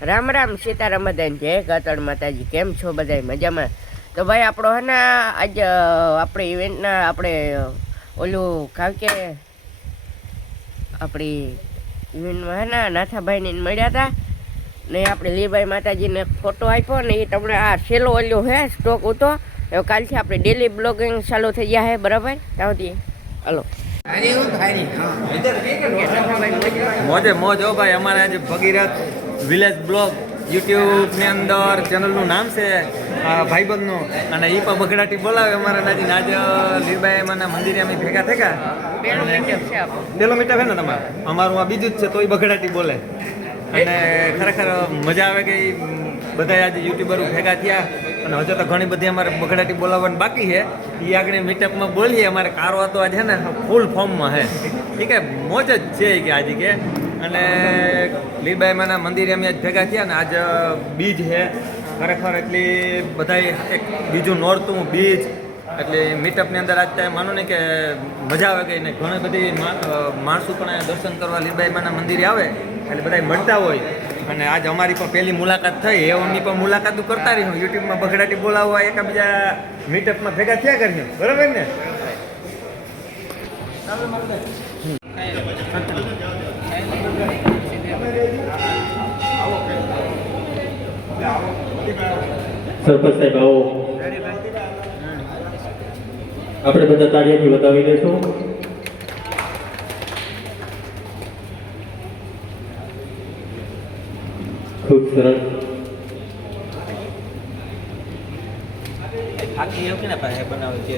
રામ રામ સીતારામ બધાને જય ગાતળ માતાજી. કેમ છો બધા મજામાં? તો ભાઈ આપણો હે ને આજ આપણે ઇવેન્ટના આપણે ઓલું કાવ કે આપણી ઇવેન્ટમાં હે ને નાથાભાઈને મળ્યા હતા ને આપણે લીભાઈ માતાજીને ફોટો આપ્યો ને એ તમને આ છેલ્લો ઓલ્યો હે સ્ટોક હતો. હવે કાલથી આપણે ડેલી બ્લોગિંગ ચાલુ થઈ ગયા હે બરાબર? ત્યાં સુધી. હલો. મોજે મોજ હો ભાઈ અમારે આજે ભગીરથ વિલેજ બ્લોગ યુટ્યુબની અંદર ચેનલનું નામ છે આ ભાઈબંધનું. અને એ પણ બગડાટી બોલાવે અમારા નાજી નાજ લીરબાઈ એમાંના મંદિરે અમે ભેગા થયા પેલો મીટર છે ને તમારે? અમારું આ બીજું જ છે તો એ બગડાટી બોલે. અને ખરેખર મજા આવે કે બધા આજે યુટ્યુબરો ભેગા થયા. અને હજુ તો ઘણી બધી અમારે બગડાટી બોલાવવાની બાકી છે. એ આગળ મીટઅપમાં બોલીએ. અમારે કારો હતો આજે ને ફૂલ ફોર્મમાં છે. ઠીક મોજ જ છે કે આજે કે. અને લીરબાઈમાના મંદિરે અમે ભેગા થયા ને આજ બીજ છે. ખરેખર એટલી બધાય એક બીજું નોરતું બીજ, એટલે મીટઅપની અંદર આજ ત્યાં માનો ને કે મજા આવે ગઈ ને ઘણી બધી માણસો પણ દર્શન કરવા લીરબાઈમાના મંદિરે આવે, એટલે બધા મળતા હોય. અને આજ અમારી પણ પહેલી મુલાકાત થઈ એમની પણ મુલાકાતો કરતા રહીશું યુટ્યુબમાં બગડાટી બોલાવવા એકબીજા મીટઅપમાં ભેગા થયા કરીએ બરાબર ને સરપંચ સાહેબ, આવો. આપણે બધા તાળીઓથી વધાવી દઈશું ખૂબ સરસ. આખી એવું ને પાસે બનાવે છે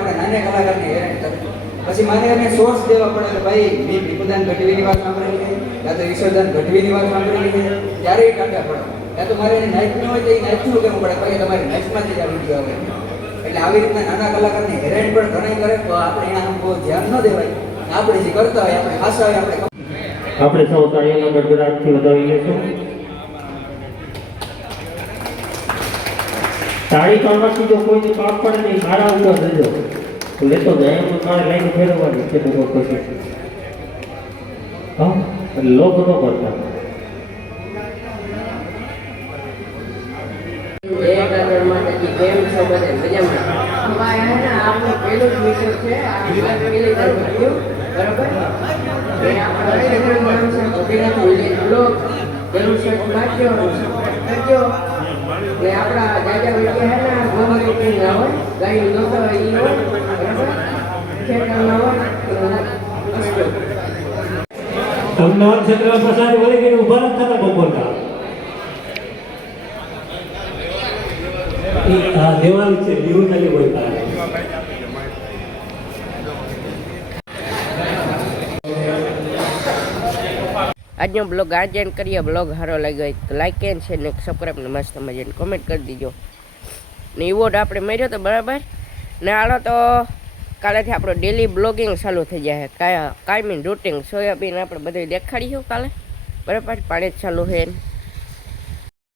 આપણે નાના કલાકારને હેરાન કરીએ પછી મારે એને સોર્સ દેવા પડે કે ભાઈ મેં ભીખુદાન ગઢવીની વાત સાંભળેલી છે, યા તો ઈશ્વરદાન ગઢવીની વાત સાંભળેલી છે, ત્યારે એ કાઢવા પડે. યા તો મારે એને નાઇટનું હોય તો એ નાઇટનું કહેવું પડે? ભાઈ તમારી નાઇટમાંથી જ આ વીડિયો આવે. એટલે આવી રીતના નાના કલાકારને હેરાન પણ ઘણા કરે, તો આપણે એના બહુ ધ્યાન ન દેવાય. આપણે જે કરતા હોય, આપણે હાસા હોય, આપણે આપણે સૌ તાળીઓના ગડગડાટથી વધાવીએ લેશું. તાળી કાઢવાથી જો કોઈને પાપ પડે નહીં મારા ઉપર દેજો તો લેતો જાય એમ તો મારે લાઈન ફેરવવાની છે તો પછી હા લોભ ન કરતા. કેમ છો બધા? મજામાં? આપણું પહેલું જ મિશન છે બરોબર? એ આપણા નામ છે વિલેજ પેલું કરજો ને આપણા જાજા વીડિયો હે ને ગોમ રૂટીન ના હોય ગાયું દોતો હોય ઈ હોય બરોબર ખેતરના હોય અમદાવાદ ક્ષેત્રમાં પસાર વળી ગઈ ઊભા જ થતા બપોરના એ દેવાલ છે દીવું ખાલી હોય આજનો બ્લોગ આ જેન કરીએ. બ્લોગ સારો લાગ્યો હોય તો લાઈક એન્ડ શેર ને સબસ્ક્રાઈબ ને મસ્ત મજાની કોમેન્ટ કરી દીજો. ને ઇવોર્ડ આપણે મળ્યો તો બરાબર. ને હાલો તો કાલેથી આપણો ડેલી બ્લોગિંગ ચાલુ થઈ જાય કાય કાયમી રૂટિંગ સોયાબીન આપણે બધું દેખાડીશું કાલે. બરાબર? પાણી જ ચાલુ છે